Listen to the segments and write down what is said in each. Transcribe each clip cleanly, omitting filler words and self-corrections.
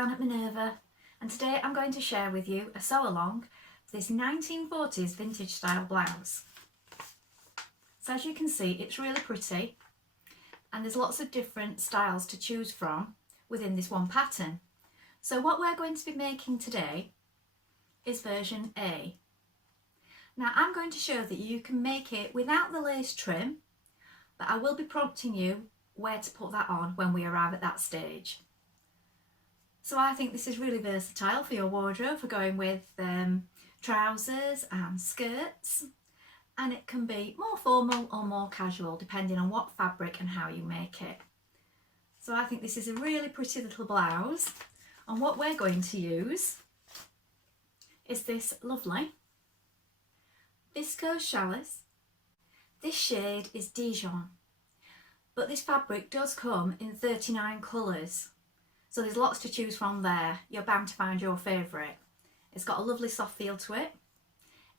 Dianne at Minerva, and today I'm going to share with you a sew along for this 1940s vintage style blouse. So as you can see, it's really pretty and there's lots of different styles to choose from within this one pattern. So what we're going to be making today is version A. Now I'm going to show that you can make it without the lace trim, but I will be prompting you where to put that on when we arrive at that stage. So I think this is really versatile for your wardrobe, for going with trousers and skirts, and it can be more formal or more casual depending on what fabric and how you make it. So I think this is a really pretty little blouse, and what we're going to use is this lovely viscose challis. This shade is Dijon, but this fabric does come in 39 colours. So there's lots to choose from there. You're bound to find your favourite. It's got a lovely soft feel to it.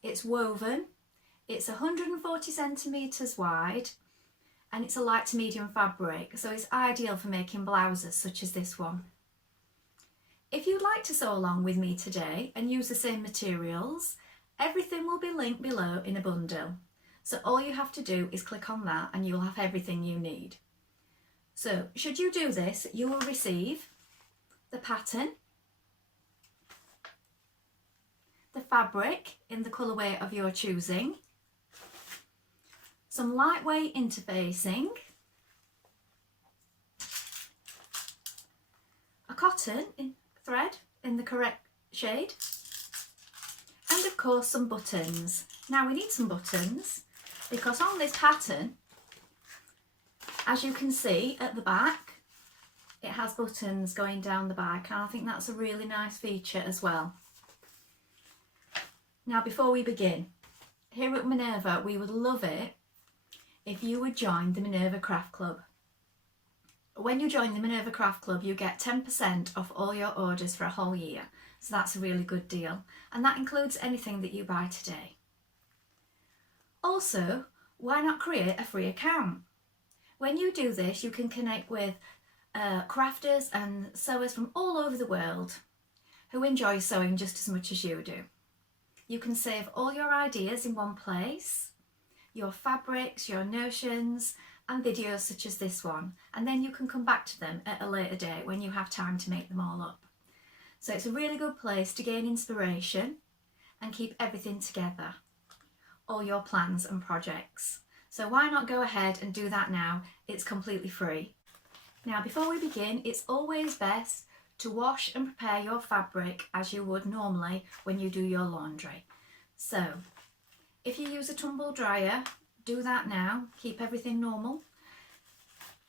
It's woven. It's 140 centimetres wide and it's a light to medium fabric, so it's ideal for making blouses such as this one. If you'd like to sew along with me today and use the same materials, everything will be linked below in a bundle. So all you have to do is click on that and you'll have everything you need. So should you do this, you will receive the pattern, the fabric in the colourway of your choosing, some lightweight interfacing, a cotton thread in the correct shade, and of course some buttons. Now we need some buttons because on this pattern, as you can see at the back, it has buttons going down the back, and I think that's a really nice feature as well. Now before we begin, here at Minerva we would love it if you would join the Minerva Craft Club. When you join the Minerva Craft Club you get 10% off all your orders for a whole year, so that's a really good deal, and that includes anything that you buy today. Also, why not create a free account? When you do this you can connect with crafters and sewers from all over the world who enjoy sewing just as much as you do. You can save all your ideas in one place, your fabrics, your notions and videos such as this one, and then you can come back to them at a later date when you have time to make them all up. So it's a really good place to gain inspiration and keep everything together, all your plans and projects. So why not go ahead and do that now? It's completely free. Now before we begin, it's always best to wash and prepare your fabric as you would normally when you do your laundry. So if you use a tumble dryer, do that now, keep everything normal.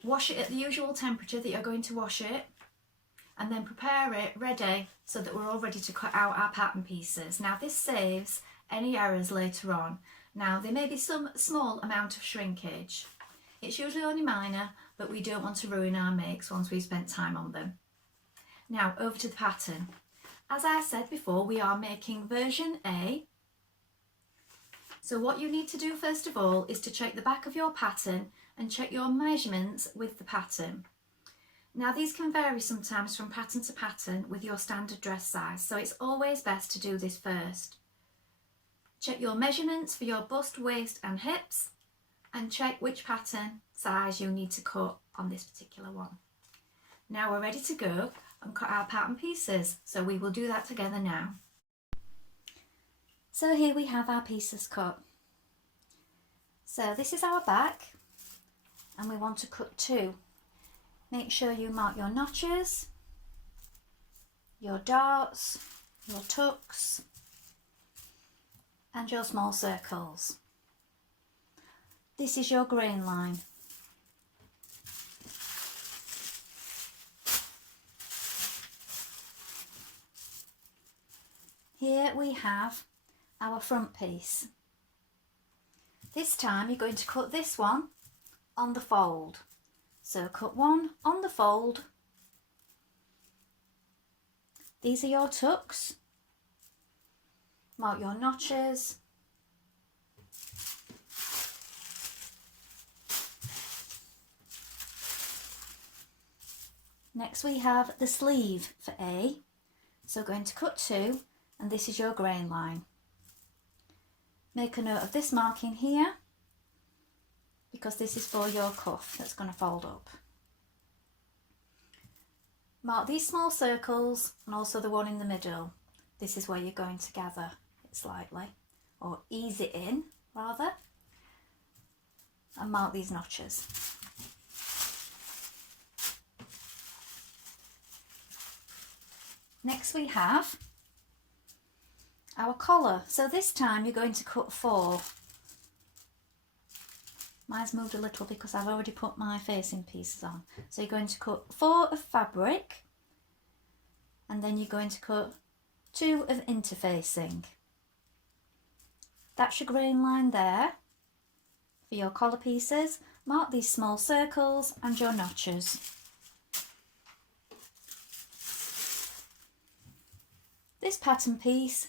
Wash it at the usual temperature that you're going to wash it, and then prepare it ready so that we're all ready to cut out our pattern pieces. Now this saves any errors later on. Now there may be some small amount of shrinkage. It's usually only minor, but we don't want to ruin our makes once we've spent time on them. Now over to the pattern. As I said before, we are making version A. So what you need to do first of all is to check the back of your pattern and check your measurements with the pattern. Now these can vary sometimes from pattern to pattern with your standard dress size, so it's always best to do this first. Check your measurements for your bust, waist and hips, and check which pattern size you need to cut on this particular one. Now we're ready to go and cut our pattern pieces, so we will do that together now. So here we have our pieces cut. So this is our back and we want to cut two. Make sure you mark your notches, your darts, your tucks and your small circles. This is your grain line. Here we have our front piece. This time you're going to cut this one on the fold. So cut one on the fold. These are your tucks. Mark your notches. Next we have the sleeve for A. So we're going to cut 2, and this is your grain line. Make a note of this marking here, because this is for your cuff that's going to fold up. Mark these small circles and also the one in the middle. This is where you're going to gather it slightly, or ease it in rather, and mark these notches. Next we have our collar. So this time you're going to cut 4. Mine's moved a little because I've already put my facing pieces on. So you're going to cut 4 of fabric, and then you're going to cut 2 of interfacing. That's your grain line there for your collar pieces. Mark these small circles and your notches. This pattern piece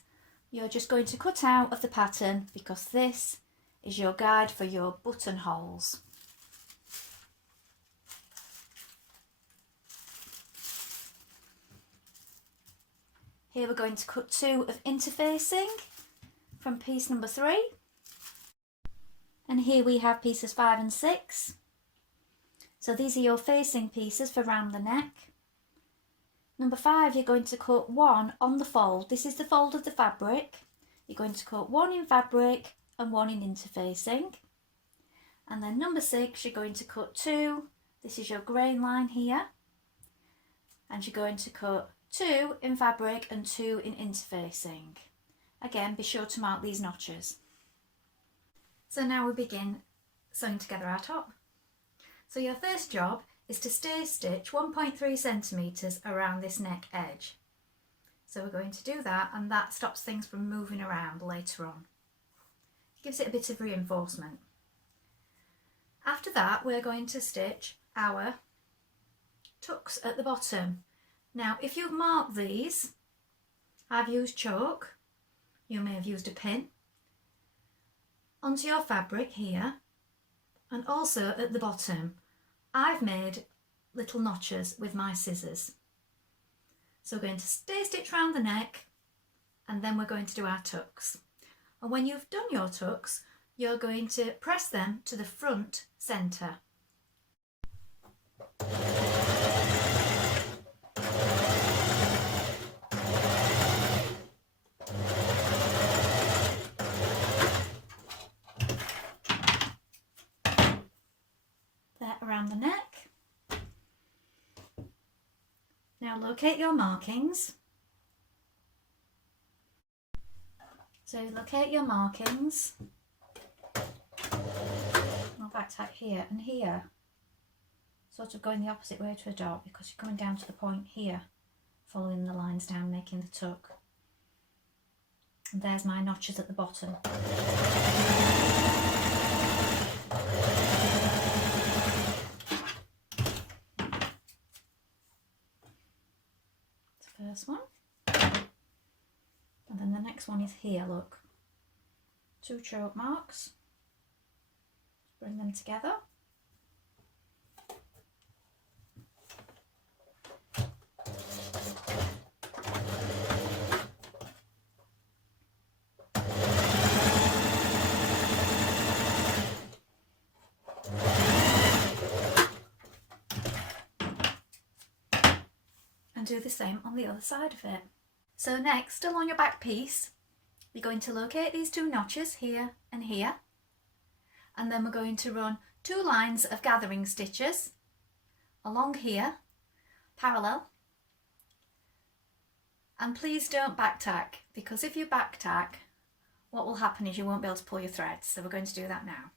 you're just going to cut out of the pattern, because this is your guide for your buttonholes. Here we're going to cut 2 of interfacing from piece number 3. And here we have pieces 5 and 6. So these are your facing pieces for round the neck. Number 5, you're going to cut 1 on the fold. This is the fold of the fabric. You're going to cut 1 in fabric and 1 in interfacing. And then number 6, you're going to cut 2. This is your grain line here. And you're going to cut 2 in fabric and 2 in interfacing. Again, be sure to mark these notches. So now we begin sewing together our top. So your first job is to stay stitch 1.3 centimetres around this neck edge. So we're going to do that, and that stops things from moving around later on. It gives it a bit of reinforcement. After that, we're going to stitch our tucks at the bottom. Now, if you've marked these, I've used chalk, you may have used a pin, onto your fabric here, and also at the bottom I've made little notches with my scissors. So we're going to stay stitch round the neck, and then we're going to do our tucks. And when you've done your tucks, you're going to press them to the front centre. There around the neck. Now locate your markings. So locate your markings. I'll back tack here and here. Sort of going the opposite way to a dot, because you're coming down to the point here, following the lines down, making the tuck. And there's my notches at the bottom. First one, and then the next one is here, look, 2 choke marks, bring them together, and do the same on the other side of it. So next, along your back piece, you're going to locate these 2 notches here and here, and then we're going to run 2 lines of gathering stitches along here, parallel. And please don't back tack, because if you back tack, what will happen is you won't be able to pull your threads. So we're going to do that now.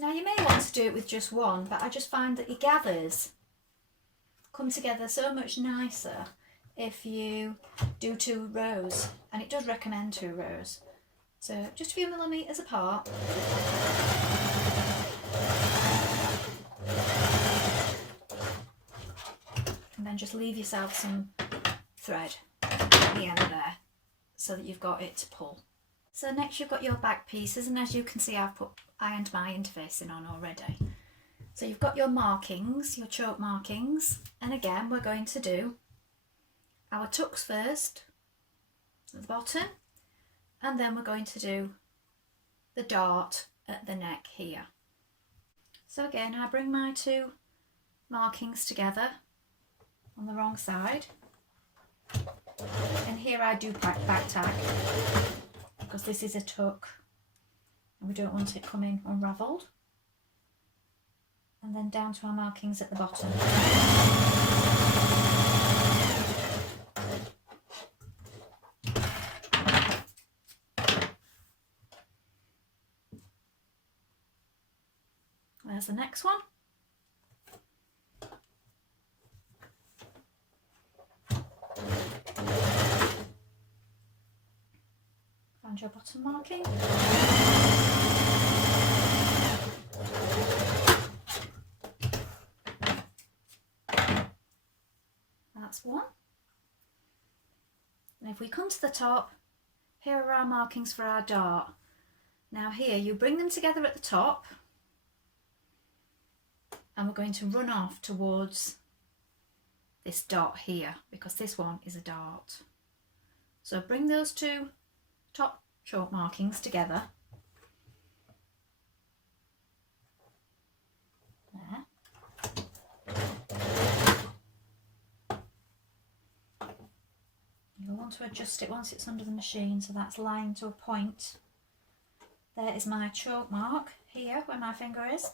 Now you may want to do it with just one, but I just find that your gathers come together so much nicer if you do 2 rows, and it does recommend 2 rows. So just a few millimetres apart. And then just leave yourself some thread at the end there, so that you've got it to pull. So next you've got your back pieces, and as you can see I've ironed my interfacing on already. So you've got your markings, your choke markings, and again we're going to do our tucks first at the bottom, and then we're going to do the dart at the neck here. So again I bring my two markings together on the wrong side, and here I do back tag because this is a tuck and we don't want it coming unravelled, and then down to our markings at the bottom. There's the next one. Find your bottom marking. That's one. And if we come to the top, here are our markings for our dart. Now here you bring them together at the top, and we're going to run off towards this dot here because this one is a dart. So bring those two top choke markings together. There. You'll want to adjust it once it's under the machine, so that's lying to a point. There is my choke mark here where my finger is.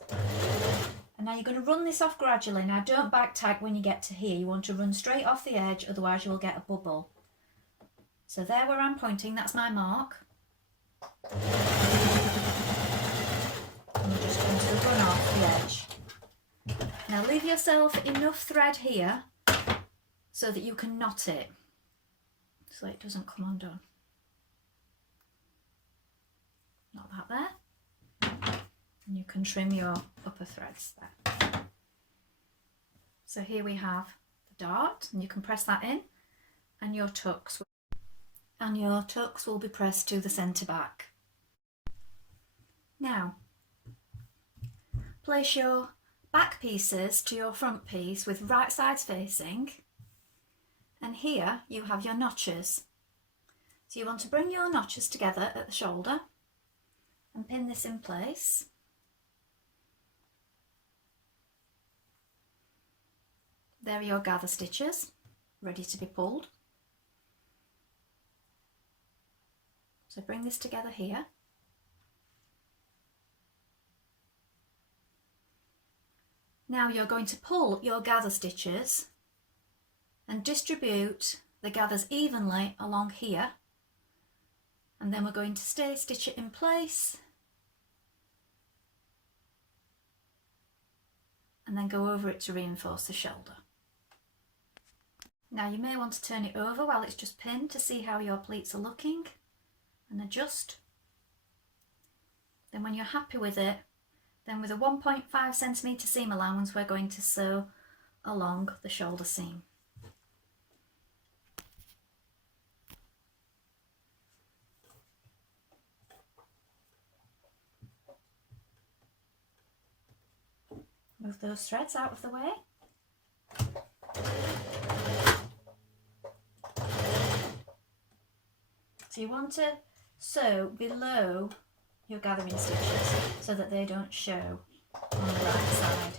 And now you're going to run this off gradually. Now don't back tag when you get to here, you want to run straight off the edge, otherwise you'll get a bubble. So there where I'm pointing, that's my mark. And we're just going to run off the edge. Now leave yourself enough thread here so that you can knot it, so it doesn't come undone. Knot that there. And you can trim your upper threads there. So here we have the dart, and you can press that in, and your tucks will be pressed to the centre back. Now place your back pieces to your front piece with right sides facing, and here you have your notches. So you want to bring your notches together at the shoulder and pin this in place. There are your gather stitches ready to be pulled. So bring this together here. Now you're going to pull your gather stitches and distribute the gathers evenly along here, and then we're going to stitch it in place and then go over it to reinforce the shoulder. Now you may want to turn it over while it's just pinned to see how your pleats are looking and adjust. Then when you're happy with it, then with a 1.5 centimetre seam allowance we're going to sew along the shoulder seam. Move those threads out of the way. So you want to sew below your gathering stitches so that they don't show on the right side.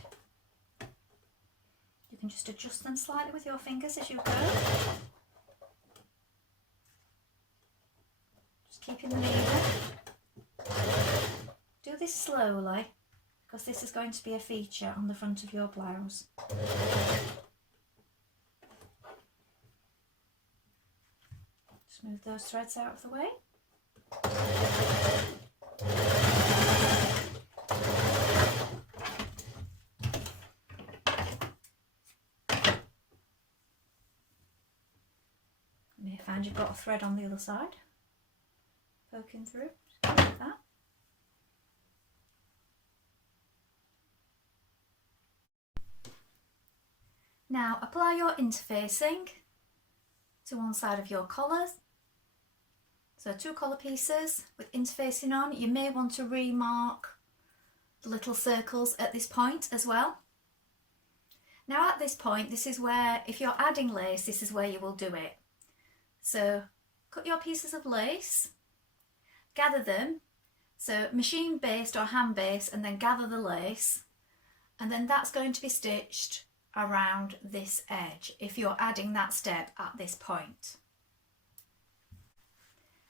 You can just adjust them slightly with your fingers as you go. Just keeping them even. Do this slowly because this is going to be a feature on the front of your blouse. Just move those threads out of the way. You may find you've got a thread on the other side poking through, just like that. Now apply your interfacing to one side of your collar. So 2 collar pieces with interfacing on. You may want to remark the little circles at this point as well. Now at this point, this is where, if you're adding lace, this is where you will do it. So cut your pieces of lace, gather them, so machine based or hand based, and then gather the lace, and then that's going to be stitched around this edge if you're adding that step at this point.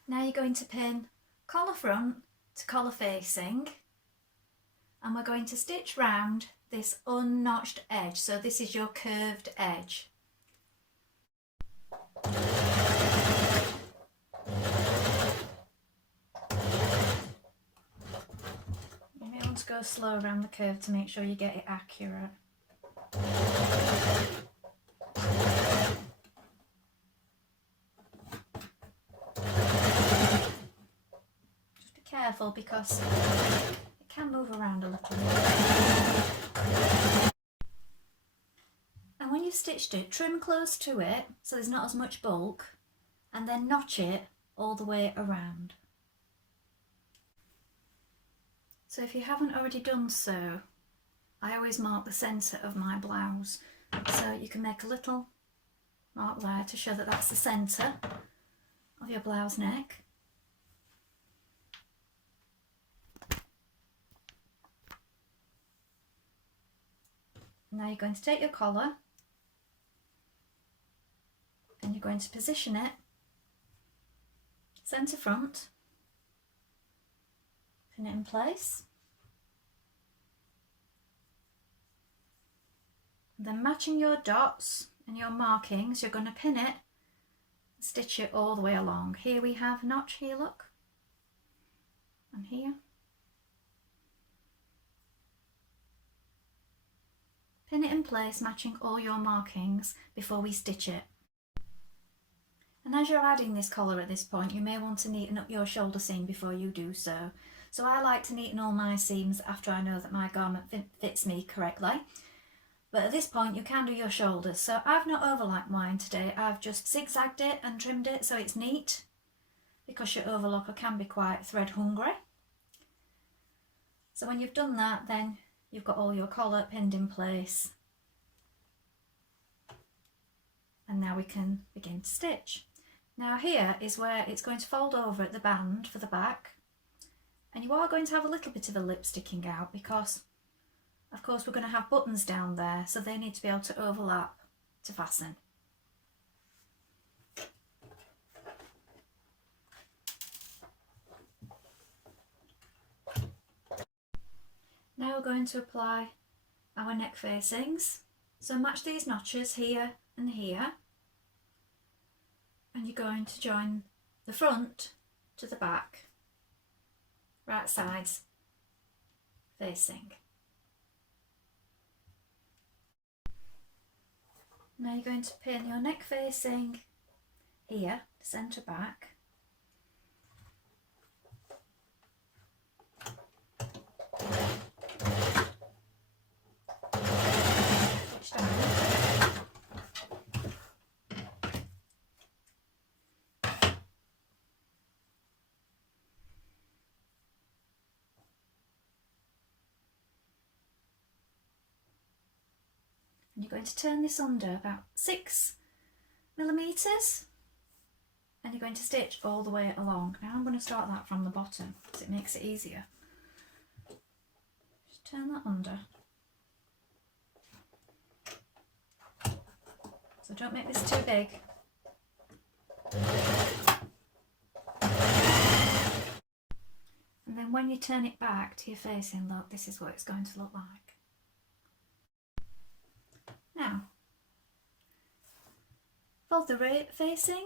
Now you're going to pin collar front to collar facing, and we're going to stitch round this unnotched edge. So this is your curved edge. You may want to go slow around the curve to make sure you get it accurate. Just be careful because it can move around a little bit. And when you've stitched it, trim close to it so there's not as much bulk, and then notch it all the way around. So if you haven't already done so, I always mark the centre of my blouse. So you can make a little mark there to show that that's the centre of your blouse neck. Now you're going to take your collar and you're going to position it centre front, pin it in place, and then matching your dots and your markings, you're going to pin it, stitch it all the way along. Here we have a notch here, look, and here. Pin it in place, matching all your markings before we stitch it. And as you're adding this collar at this point, you may want to neaten up your shoulder seam before you do so. So I like to neaten all my seams after I know that my garment fits me correctly. But at this point you can do your shoulders. So I've not overlapped mine today, I've just zigzagged it and trimmed it so it's neat, because your overlocker can be quite thread hungry. So when you've done that, then you've got all your collar pinned in place. And now we can begin to stitch. Now here is where it's going to fold over at the band for the back, and you are going to have a little bit of a lip sticking out because of course we're going to have buttons down there, so they need to be able to overlap to fasten. Now we're going to apply our neck facings. So match these notches here and here, and you're going to join the front to the back, right sides facing. Now you're going to pin your neck facing here to centre back, stitch down. And you're going to turn this under about 6 millimeters, and you're going to stitch all the way along. Now I'm going to start that from the bottom because it makes it easier. Just turn that under. So don't make this too big. And then when you turn it back to your facing, look, this is what it's going to look like. Now, fold the facing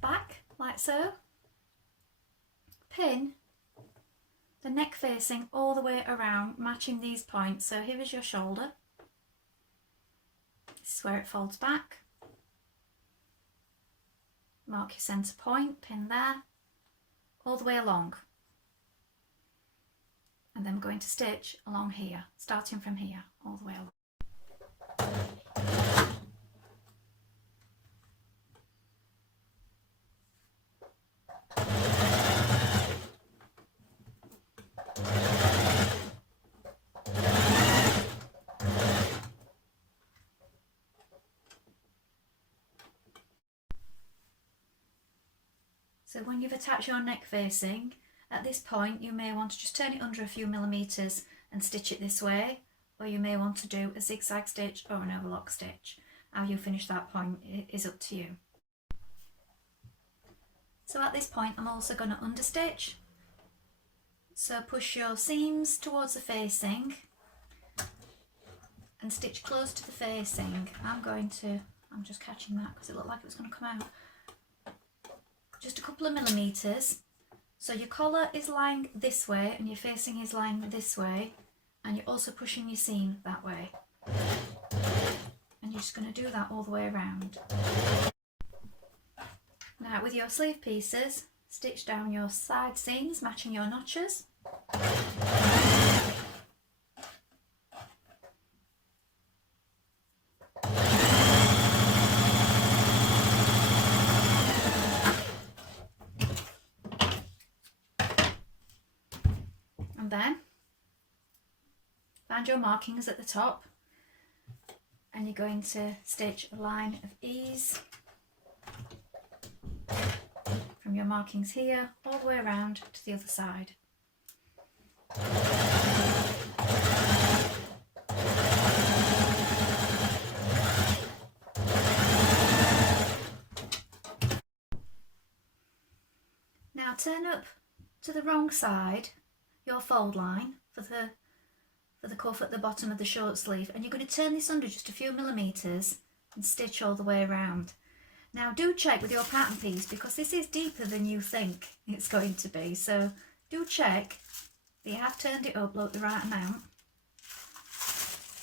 back like so, pin the neck facing all the way around, matching these points. So here is your shoulder, this is where it folds back, mark your centre point, pin there, all the way along, and then we're going to stitch along here, starting from here, all the way along. So when you've attached your neck facing, at this point you may want to just turn it under a few millimetres and stitch it this way, or you may want to do a zigzag stitch or an overlock stitch. How you finish that point is up to you. So at this point I'm also going to understitch. So push your seams towards the facing and stitch close to the facing. I'm just catching that because it looked like it was going to come out. Just a couple of millimetres. So your collar is lying this way and your facing is lying this way, and you're also pushing your seam that way. And you're just going to do that all the way around. Now with your sleeve pieces, stitch down your side seams matching your notches. And then find your markings at the top, and you're going to stitch a line of ease from your markings here all the way around to the other side. Now turn up to the wrong side your fold line for the cuff at the bottom of the short sleeve, and you're going to turn this under just a few millimetres and stitch all the way around. Now do check with your pattern piece, because this is deeper than you think it's going to be, so do check that you have turned it up the right amount.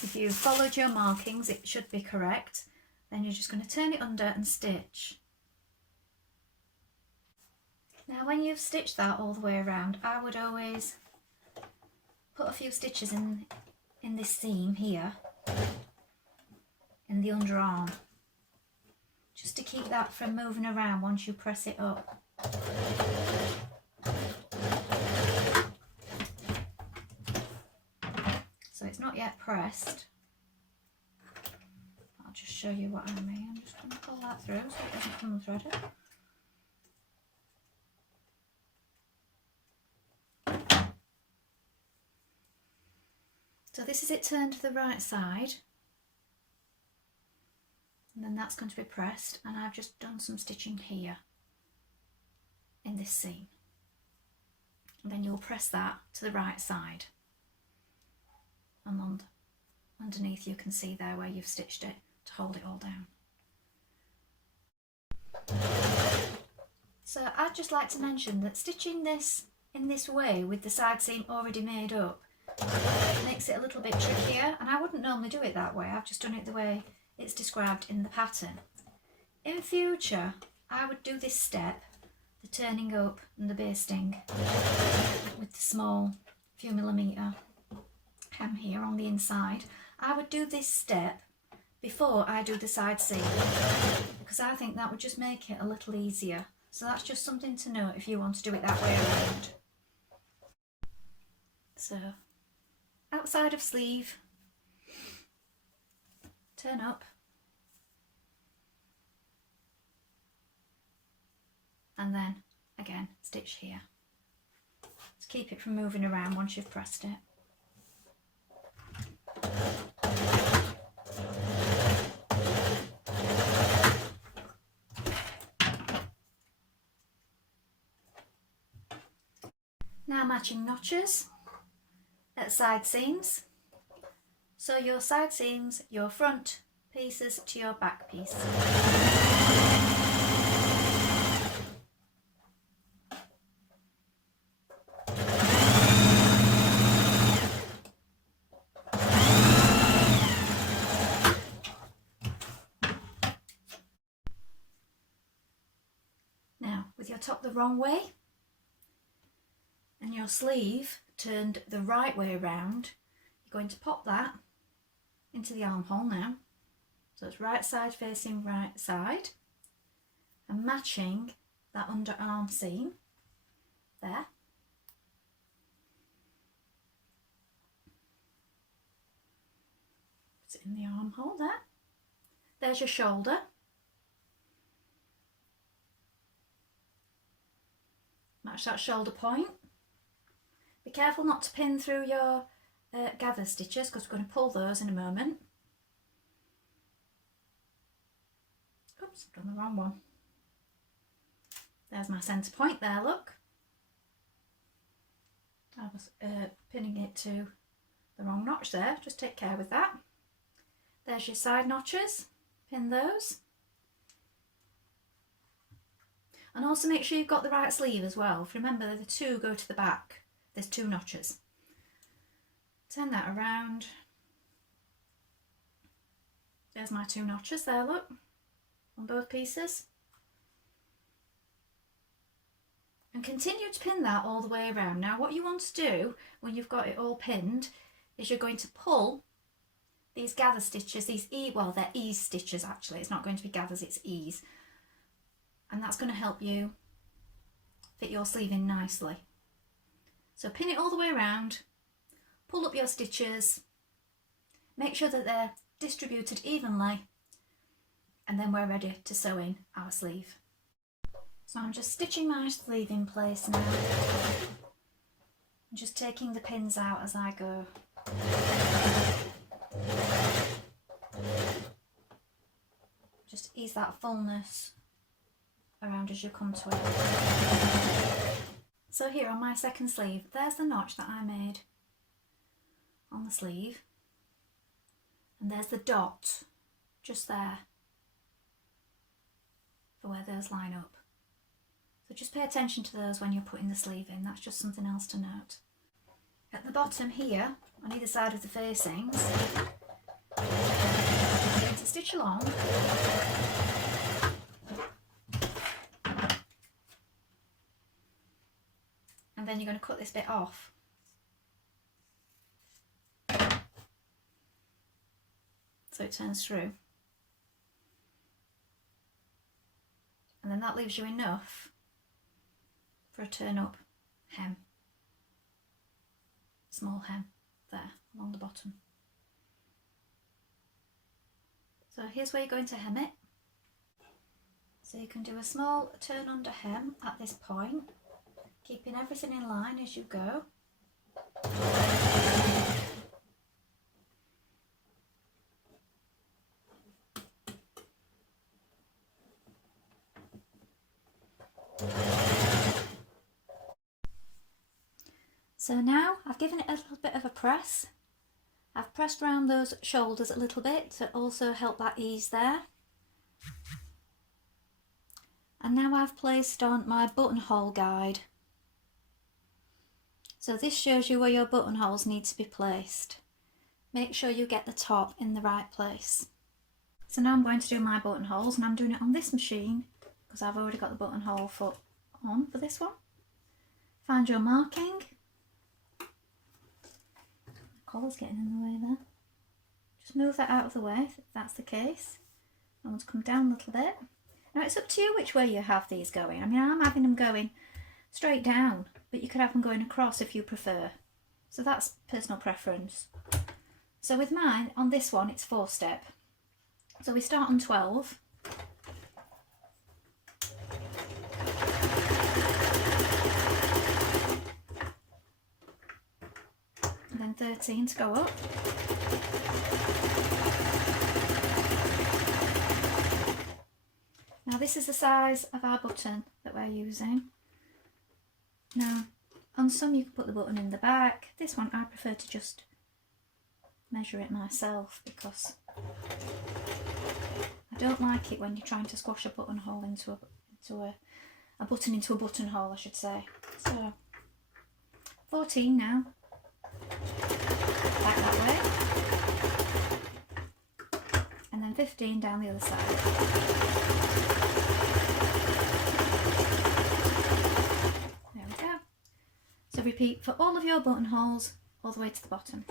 If you followed your markings it should be correct. Then you're just going to turn it under and stitch. Now when you've stitched that all the way around, I would always put a few stitches in this seam here, in the underarm, just to keep that from moving around once you press it up. So it's not yet pressed. I'll just show you what I mean. I'm just going to pull that through so it doesn't come unthreaded. So this is it turned to the right side, and then that's going to be pressed, and I've just done some stitching here in this seam, and then you'll press that to the right side, and underneath you can see there where you've stitched it to hold it all down. So I'd just like to mention that stitching this in this way with the side seam already made up makes it a little bit trickier, and I wouldn't normally do it that way. I've just done it the way it's described in the pattern. In future I would do this step, the turning up and the basting, with the small few millimetre hem here on the inside. I would do this step before I do the side seam, because I think that would just make it a little easier. So that's just something to note if you want to do it that way around. So outside of sleeve, turn up, and then again stitch here to keep it from moving around once you've pressed it. Now matching notches at side seams. So your side seams, your front pieces to your back piece. Now with your top the wrong way and your sleeve turned the right way around, you're going to pop that into the armhole now. So it's right side facing right side, and matching that underarm seam there. Put it in the armhole there. There's your shoulder. Match that shoulder point. Be careful not to pin through your gather stitches because we're going to pull those in a moment. Oops, I've done the wrong one. There's my centre point there, look. I was pinning it to the wrong notch there, just take care with that. There's your side notches, pin those. And also make sure you've got the right sleeve as well. Remember, the two go to the back. There's 2 notches. Turn that around. There's my 2 notches there, look, on both pieces. And continue to pin that all the way around. Now what you want to do when you've got it all pinned is you're going to pull these gather stitches, well, they're ease stitches actually, it's not going to be gathers, it's ease. And that's going to help you fit your sleeve in nicely. So pin it all the way around, pull up your stitches, make sure that they're distributed evenly, and then we're ready to sew in our sleeve. So I'm just stitching my sleeve in place now. I'm just taking the pins out as I go. Just ease that fullness around as you come to it. So here on my second sleeve, there's the notch that I made on the sleeve, and there's the dot just there for where those line up. So just pay attention to those when you're putting the sleeve in, that's just something else to note. At the bottom here, on either side of the facings, I'm going to stitch along. And then you're going to cut this bit off. So it turns through. And then that leaves you enough for a turn up hem. Small hem there along the bottom. So here's where you're going to hem it. So you can do a small turn under hem at this point, keeping everything in line as you go. So now I've given it a little bit of a press. I've pressed around those shoulders a little bit to also help that ease there. And now I've placed on my buttonhole guide. So this shows you where your buttonholes need to be placed. Make sure you get the top in the right place. So now I'm going to do my buttonholes, and I'm doing it on this machine because I've already got the buttonhole foot on for this one. Find your marking. Collar's getting in the way there. Just move that out of the way if that's the case. I want to come down a little bit. Now it's up to you which way you have these going. I mean, I'm having them going straight down, but you could have them going across if you prefer. So that's personal preference. So with mine, on this one, it's 4-step. So we start on 12. And then 13 to go up. Now this is the size of our button that we're using. Now on some you can put the button in the back. This one I prefer to just measure it myself because I don't like it when you're trying to squash a buttonhole into a button into a buttonhole, I should say. So 14 now. Back that way, and then 15 down the other side. There we go. So repeat for all of your buttonholes all the way to the bottom.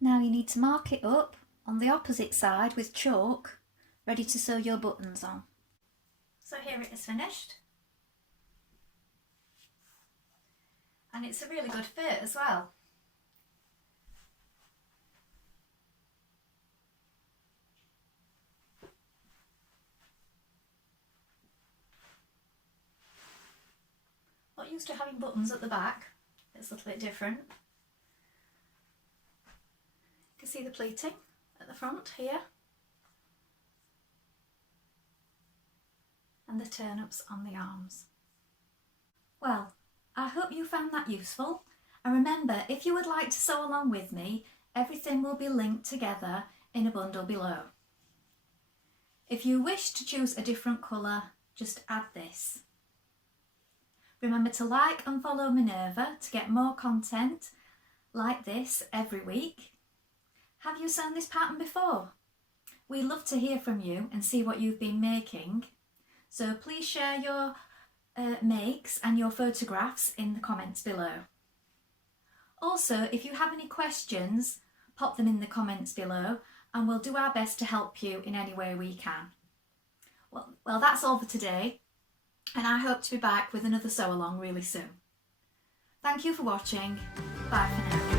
Now you need to mark it up on the opposite side with chalk, ready to sew your buttons on. So here it is finished. And it's a really good fit as well. used to having buttons at the back. It's a little bit different. You can see the pleating at the front here. And the turn-ups on the arms. Well, I hope you found that useful. And remember, if you would like to sew along with me, everything will be linked together in a bundle below. If you wish to choose a different colour, just add this. Remember to like and follow Minerva to get more content like this every week. Have you sewn this pattern before? We love to hear from you and see what you've been making. So please share your makes and your photographs in the comments below. Also, if you have any questions, pop them in the comments below and we'll do our best to help you in any way we can. Well, that's all for today, and I hope to be back with another sew along really soon. Thank you for watching. Bye for now.